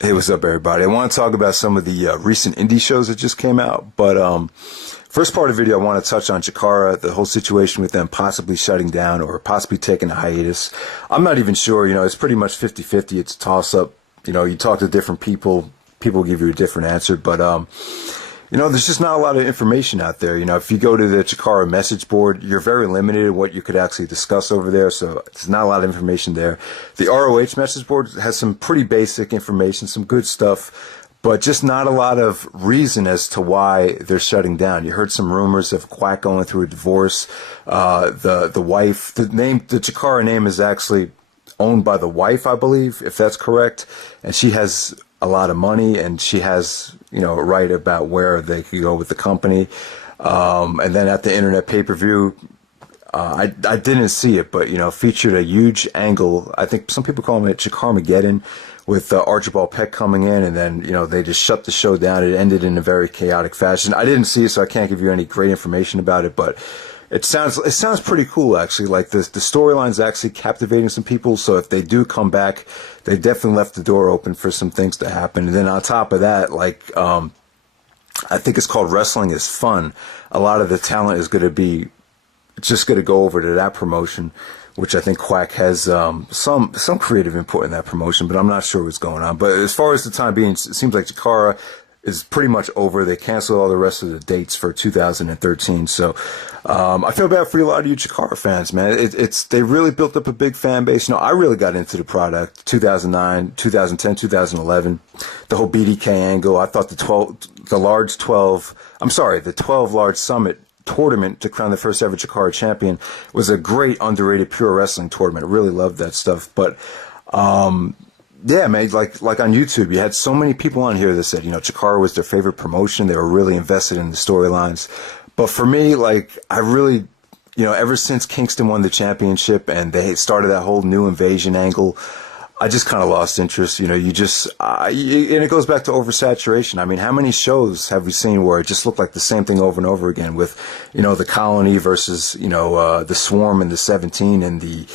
Hey, what's up, everybody? I want to talk about some of the recent indie shows that just came out, but first part of the video, I want to touch on Chikara, the whole situation with them possibly shutting down or possibly taking a hiatus. I'm not even sure, it's pretty much 50-50. It's a toss-up. You talk to different people give you a different answer, but there's just not a lot of information out there. If you go to the Chikara message board, you're very limited in what you could actually discuss over there, so there's not a lot of information there. The ROH message board has some pretty basic information, some good stuff, but just not a lot of reason as to why they're shutting down. You heard some rumors of Quack going through a divorce. The wife, the Chikara name is actually owned by the wife, I believe, if that's correct, and she has a lot of money, and she has, a right about where they could go with the company. And then at the internet pay-per-view, I didn't see it, but, featured a huge angle. I think some people call it Chikarmageddon, with Archibald Peck coming in, and then, they just shut the show down. It ended in a very chaotic fashion. I didn't see it, so I can't give you any great information about it, but it sounds pretty cool, actually. Like, the storyline's actually captivating some people, so if they do come back, they definitely left the door open for some things to happen. And then on top of that, I think it's called Wrestling is Fun. A lot of the talent is going to be just going to go over to that promotion, which I think Quack has some creative input in that promotion, but I'm not sure what's going on. But as far as the time being, it seems like Chikara is pretty much over. They canceled all the rest of the dates for 2013. So I feel bad for a lot of you Chikara fans, man. They really built up a big fan base. I really got into the product 2009, 2010, 2011. The whole BDK angle. I thought the 12 large summit tournament to crown the first ever Chikara champion was a great underrated pure wrestling tournament. I really loved that stuff. But yeah, man, like on YouTube, you had so many people on here that said, Chikara was their favorite promotion. They were really invested in the storylines. But for me, I really, ever since Kingston won the championship and they started that whole new invasion angle, I just kind of lost interest. And it goes back to oversaturation. I mean, how many shows have we seen where it just looked like the same thing over and over again with, the Colony versus, the Swarm and the 17 and the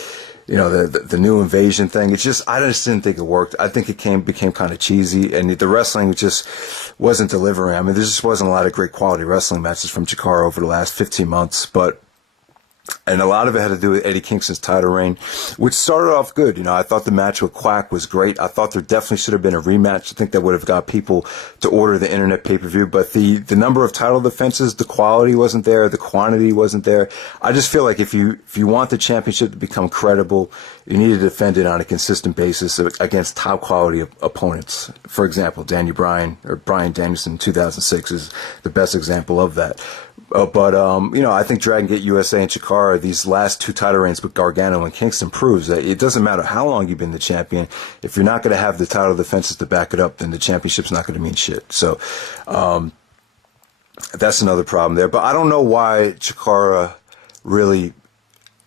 new invasion thing. I just didn't think it worked. I think it became kind of cheesy, and the wrestling just wasn't delivering. I mean, there just wasn't a lot of great quality wrestling matches from Chikara over the last 15 months, and a lot of it had to do with Eddie Kingston's title reign, which started off good. I thought the match with Quack was great. I thought there definitely should have been a rematch. I think that would have got people to order the internet pay-per-view, but the number of title defenses, the quality wasn't there, the quantity wasn't there. I just feel like if you want the championship to become credible, you need to defend it on a consistent basis against top quality opponents. For example, Bryan Danielson in 2006 is the best example of that. I think Dragon Gate USA and Chikara, these last two title reigns with Gargano and Kingston, proves that it doesn't matter how long you've been the champion. If you're not going to have the title defenses to back it up, then the championship's not going to mean shit. So that's another problem there. But I don't know why Chikara really,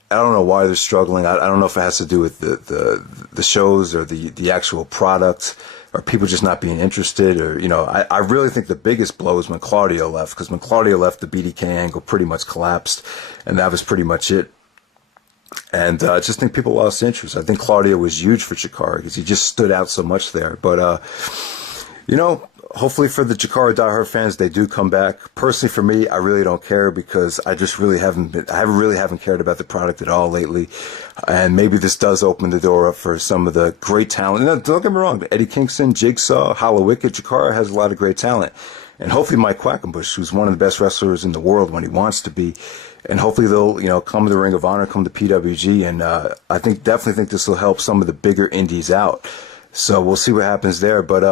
I don't know why they're struggling. I don't know if it has to do with the shows or the actual product, or people just not being interested, or, I really think the biggest blow is when Claudio left, because when Claudio left, the BDK angle pretty much collapsed, and that was pretty much it. And I just think people lost interest. I think Claudio was huge for Chikara because he just stood out so much there. But, hopefully for the Chikara diehard fans, they do come back. Personally, for me, I really don't care because I just really haven't cared about the product at all lately. And maybe this does open the door up for some of the great talent. And don't get me wrong, Eddie Kingston, Jigsaw, Hallowicked, Chikara has a lot of great talent. And hopefully Mike Quackenush, who's one of the best wrestlers in the world when he wants to be, and hopefully they'll, come to the Ring of Honor, come to PWG, and I definitely think this will help some of the bigger indies out. So we'll see what happens there. But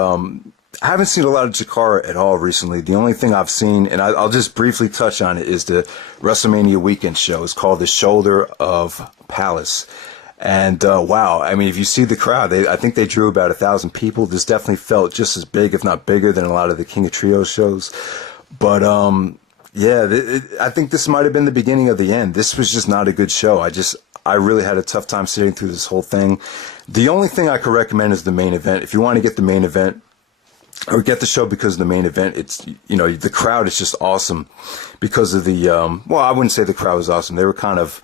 I haven't seen a lot of Chikara at all recently. The only thing I've seen, and I'll just briefly touch on it, is the WrestleMania weekend show. It's called The Shoulder of Pallas. And wow, I mean, if you see the crowd, I think they drew about 1,000 people. This definitely felt just as big, if not bigger, than a lot of the King of Trios shows. But yeah, I think this might have been the beginning of the end. This was just not a good show. I really had a tough time sitting through this whole thing. The only thing I could recommend is the main event. If you want to get the main event, or get the show because of the main event, it's, the crowd is just awesome because of the, well, I wouldn't say the crowd was awesome. They were kind of,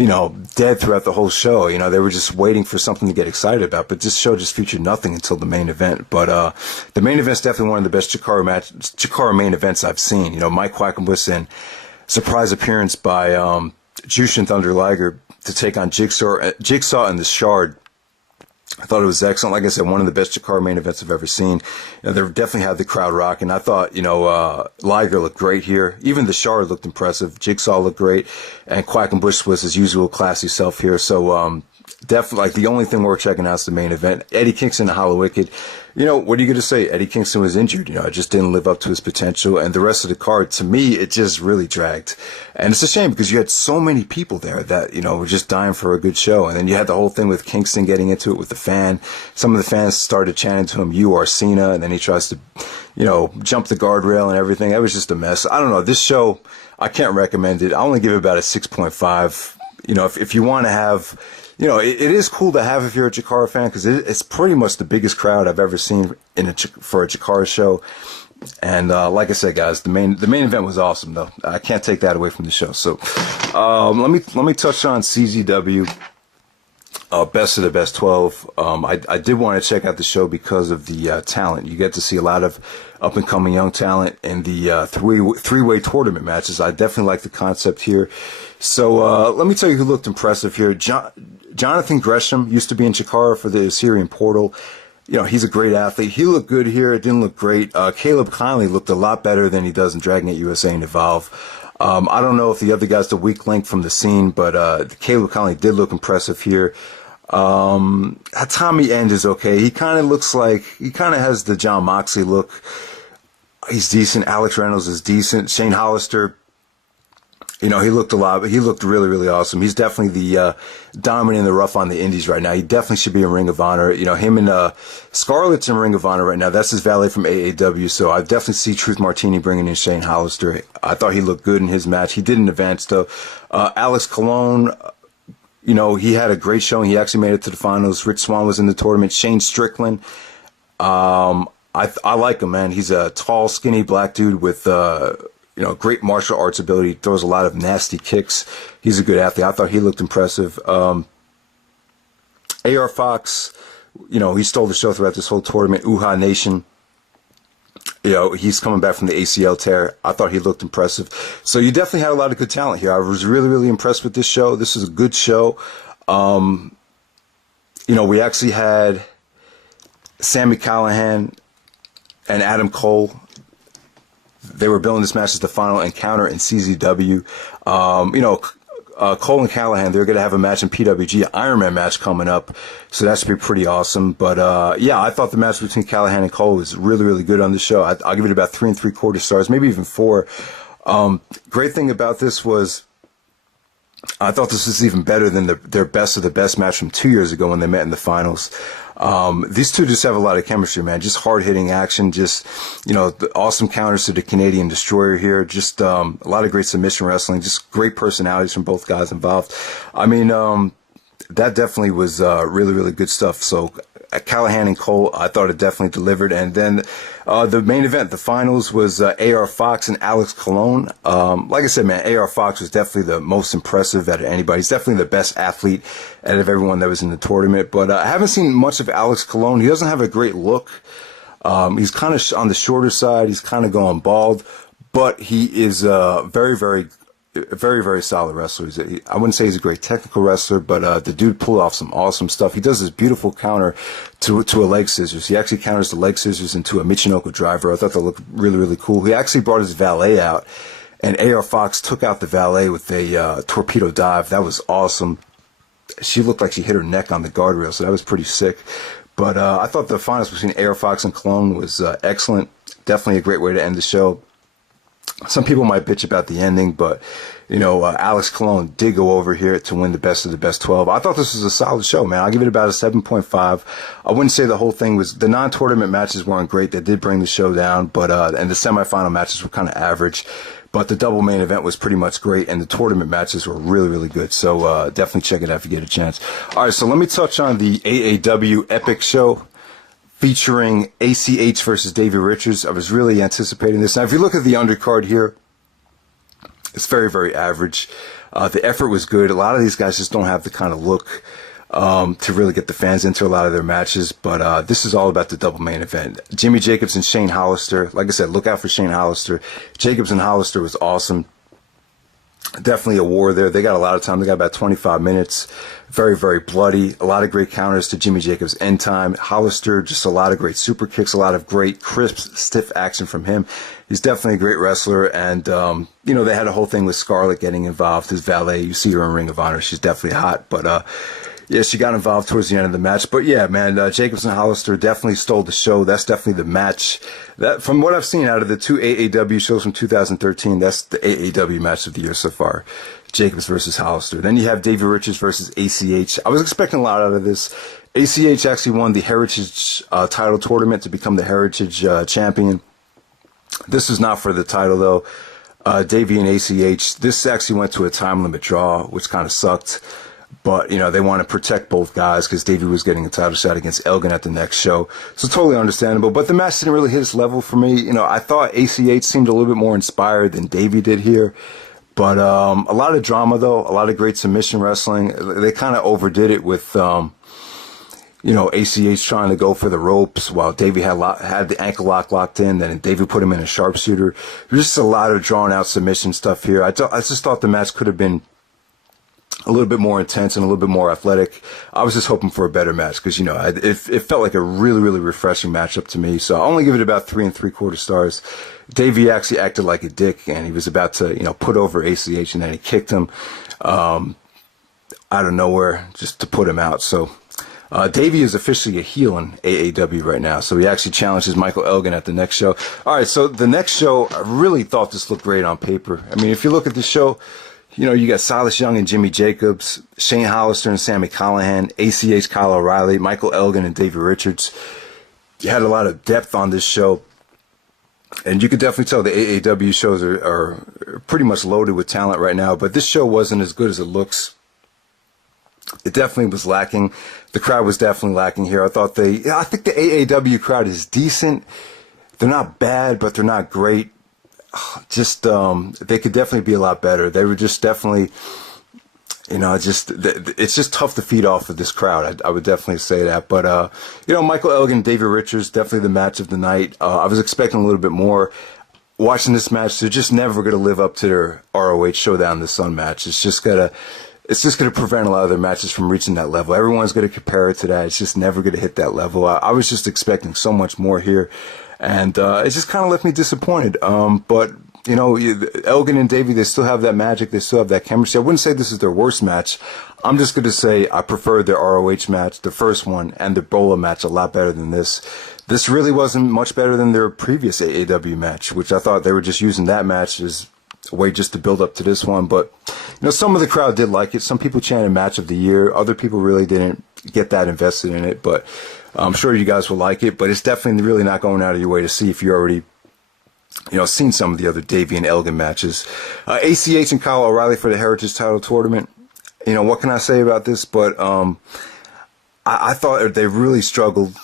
you know, dead throughout the whole show. You know, they were just waiting for something to get excited about. But this show just featured nothing until the main event. But the main event's definitely one of the best Chikara main events I've seen. You know, Mike Quackenush and surprise appearance by Jushin Thunder Liger to take on Jigsaw and the Shard. I thought it was excellent. Like I said, one of the best Chikara main events I've ever seen. You know, they definitely had the crowd rocking. I thought, you know, Liger looked great here. Even the Shard looked impressive. Jigsaw looked great. And Quackenush was his usual classy self here. So, definitely, like, the only thing we're checking out is the main event. Eddie Kingston and Hallowicked. You know, what are you going to say? Eddie Kingston was injured. You know, it just didn't live up to his potential. And the rest of the card, to me, it just really dragged. And it's a shame because you had so many people there that, you know, were just dying for a good show. And then you had the whole thing with Kingston getting into it with the fan. Some of the fans started chanting to him, "You are Cena." And then he tries to, you know, jump the guardrail and everything. It was just a mess. I don't know. This show, I can't recommend it. I only give it about a 6.5. You know, if you want to have... You know, it is cool to have if you're a Chikara fan because it's pretty much the biggest crowd I've ever seen for a Chikara show. And like I said, guys, the main event was awesome though. I can't take that away from the show. So let me touch on CZW. Best of the best 12. I did want to check out the show because of the talent. You get to see a lot of up and coming young talent in the three-way tournament matches. I definitely like the concept here. So let me tell you who looked impressive here. Jonathan Gresham used to be in Chikara for the Assyrian Portal. You know, he's a great athlete. He looked good here. It didn't look great. Caleb Conley looked a lot better than he does in Dragon Gate USA and Evolve. I don't know if the other guy's the weak link from the scene, but Caleb Conley did look impressive here. Tommy End is okay. He kind of has the John Moxley look. He's decent. Alex Reynolds is decent. Shane Hollister, you know, he looked really, really awesome. He's definitely the dominant in the rough on the indies right now. He definitely should be in Ring of Honor. You know, him and Scarlett's in Ring of Honor right now. That's his valet from AAW. So I definitely see Truth Martini bringing in Shane Hollister. I thought he looked good in his match. He didn't advance though. Alex Colon, you know, he had a great showing. He actually made it to the finals. Rich Swann was in the tournament. Shane Strickland, I like him, man. He's a tall, skinny black dude with you know, great martial arts ability. Throws a lot of nasty kicks. He's a good athlete. I thought he looked impressive. AR Fox, you know, he stole the show throughout this whole tournament. Uha Nation, you know, he's coming back from the ACL tear. I thought he looked impressive. So you definitely had a lot of good talent here. I was really, really impressed with this show. This is a good show. You know, we actually had Sami Callihan and Adam Cole. They were billing this match as the final encounter in CZW. You know, Cole and Callihan, they're going to have a match in PWG, Iron Man match coming up. So that should be pretty awesome. But, yeah, I thought the match between Callihan and Cole was really, really good on the show. I'll give it about 3 3/4 stars, maybe even 4. Great thing about this was I thought this was even better than their best of the best match from 2 years ago when they met in the finals. These two just have a lot of chemistry, man. Just hard-hitting action, just, you know, the awesome counters to the Canadian Destroyer here. Just a lot of great submission wrestling, just great personalities from both guys involved. I mean, that definitely was really, really good stuff. So Callihan and Cole, I thought it definitely delivered. And then the main event, the finals, was AR Fox and Alex Colon. Like I said, man, AR Fox was definitely the most impressive out of anybody. He's definitely the best athlete out of everyone that was in the tournament. But I haven't seen much of Alex Colon. He doesn't have a great look. He's kind of on the shorter side. He's kind of going bald. But he is very, very solid wrestler. I wouldn't say he's a great technical wrestler, but the dude pulled off some awesome stuff. He does this beautiful counter to a leg scissors. He actually counters the leg scissors into a Michinoku driver. I thought that looked really, really cool. He actually brought his valet out, and AR Fox took out the valet with a torpedo dive. That was awesome. She looked like she hit her neck on the guardrail, so that was pretty sick. But I thought the finals between AR Fox and Cologne was excellent. Definitely a great way to end the show. Some people might bitch about the ending, but, you know, Alex Colon did go over here to win the best of the best 12. I thought this was a solid show, man. I'll give it about a 7.5. I wouldn't say the whole thing was, the non-tournament matches weren't great. They did bring the show down, but, and the semifinal matches were kind of average. But the double main event was pretty much great, and the tournament matches were really, really good. So definitely check it out if you get a chance. All right, so let me touch on the AAW Epic show featuring ACH versus Davey Richards. I was really anticipating this. Now, if you look at the undercard here, It's very, very average. The effort was good. A lot of these guys just don't have the kind of look to really get the fans into a lot of their matches. But this is all about the double main event. Jimmy Jacobs and Shane Hollister. Like I said, look out for Shane Hollister. Jacobs and Hollister was awesome. Definitely a war there. They got a lot of time. They got about 25 minutes. Very, very bloody. A lot of great counters to Jimmy Jacobs' end time. Hollister, just a lot of great super kicks, a lot of great, crisp, stiff action from him. He's definitely a great wrestler. And, you know, they had a whole thing with Scarlett getting involved, his valet. You see her in Ring of Honor. She's definitely hot. But, yeah, she got involved towards the end of the match. But, yeah, man, Jacobs and Hollister definitely stole the show. That's definitely the match. That, from what I've seen out of the two AAW shows from 2013, that's the AAW match of the year so far. Jacobs versus Hollister. Then you have Davey Richards versus ACH. I was expecting a lot out of this. ACH actually won the Heritage title tournament to become the Heritage champion. This is not for the title, though. Davey and ACH, this actually went to a time limit draw, which kind of sucked. But, you know, they want to protect both guys because Davey was getting a title shot against Elgin at the next show. So totally understandable. But the match didn't really hit its level for me. You know, I thought ACH seemed a little bit more inspired than Davey did here. But a lot of drama, though. A lot of great submission wrestling. They kind of overdid it with, you know, ACH trying to go for the ropes while Davey had the ankle lock locked in. Then Davey put him in a sharpshooter. There's just a lot of drawn-out submission stuff here. I just thought the match could have been a little bit more intense and a little bit more athletic. I was just hoping for a better match because, you know, it felt like a really, really refreshing matchup to me. So I only give it about 3 3/4 stars. Davey actually acted like a dick, and he was about to, you know, put over ACH, and then he kicked him out of nowhere just to put him out. So Davey is officially a heel in AAW right now. So he actually challenges Michael Elgin at the next show. All right, so the next show, I really thought this looked great on paper. I mean, if you look at the show, you know, you got Silas Young and Jimmy Jacobs, Shane Hollister and Sammy Callahan, ACH Kyle O'Reilly, Michael Elgin and Davey Richards. You had a lot of depth on this show. And you could definitely tell the AAW shows are pretty much loaded with talent right now. But this show wasn't as good as it looks. It definitely was lacking. The crowd was definitely lacking here. I think the AAW crowd is decent. They're not bad, but they're not great. Just they could definitely be a lot better. They were just definitely, you know, it's just tough to feed off of this crowd. I would definitely say that. But you know, Michael Elgin and Davey Richards, definitely the match of the night. I was expecting a little bit more. Watching this match, they're just never going to live up to their ROH Showdown in the Sun match. It's just gonna prevent a lot of their matches from reaching that level. Everyone's going to compare it to that. It's just never going to hit that level. I was just expecting so much more here. And it just kind of left me disappointed. But, you know, Elgin and Davey, they still have that magic. They still have that chemistry. I wouldn't say this is their worst match. I'm just going to say I preferred their ROH match, the first one, and the Bola match a lot better than this. This really wasn't much better than their previous AAW match, which I thought they were just using that match as a way just to build up to this one. But, you know, some of the crowd did like it. Some people chanted match of the year. Other people really didn't get that invested in it. But I'm sure you guys will like it, but it's definitely really not going out of your way to see if you already, you know, seen some of the other Davey and Elgin matches. ACH and Kyle O'Reilly for the Heritage title tournament. You know, what can I say about this? But I thought they really struggled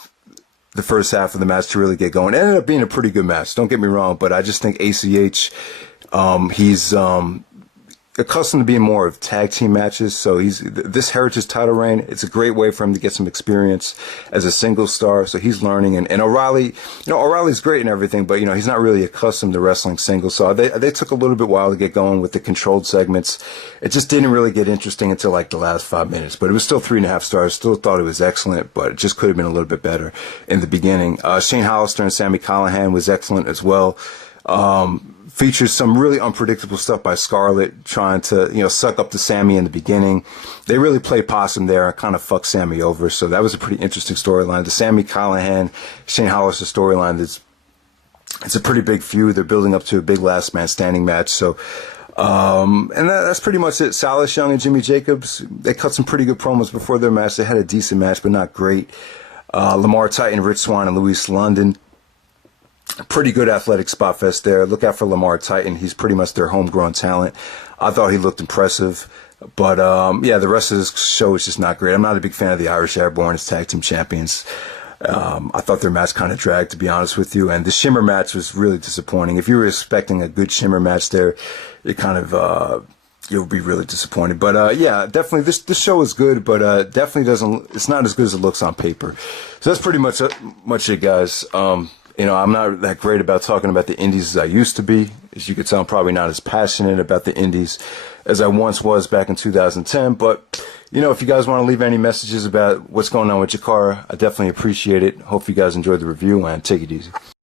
the first half of the match to really get going. It ended up being a pretty good match. Don't get me wrong, but I just think ACH, he's accustomed to being more of tag team matches, so this Heritage title reign, it's a great way for him to get some experience as a single star, so he's learning. And O'Reilly, you know, O'Reilly's great and everything, but, you know, he's not really accustomed to wrestling singles, so they took a little bit while to get going with the controlled segments. It just didn't really get interesting until like the last 5 minutes, but it was still 3.5 stars. Still thought it was excellent, but it just could have been a little bit better in the beginning. Shane Hollister and Sammy Callahan was excellent as well. Features some really unpredictable stuff by Scarlett, trying to, you know, suck up to Sammy in the beginning. They really played possum there and kind of fucked Sammy over. So that was a pretty interesting storyline. The Sammy Callahan, Shane Hollister storyline, it's a pretty big feud. They're building up to a big last man standing match. So, and that's pretty much it. Silas Young and Jimmy Jacobs, they cut some pretty good promos before their match. They had a decent match, but not great. Lamar Titan, Rich Swann, and Luis London. Pretty good athletic spot fest there. Look out for Lamar Titan. He's pretty much their homegrown talent. I thought he looked impressive. But, yeah, the rest of this show is just not great. I'm not a big fan of the Irish Airborne as tag team champions. I thought their match kind of dragged, to be honest with you, and the Shimmer match was really disappointing. If you were expecting a good Shimmer match there, it kind of you'll be really disappointed. But yeah, definitely this show is good, but definitely doesn't. It's not as good as it looks on paper. So that's pretty much it, guys. You know, I'm not that great about talking about the indies as I used to be. As you can tell, I'm probably not as passionate about the indies as I once was back in 2010. But, you know, if you guys want to leave any messages about what's going on with Chikara, I definitely appreciate it. Hope you guys enjoyed the review, and take it easy.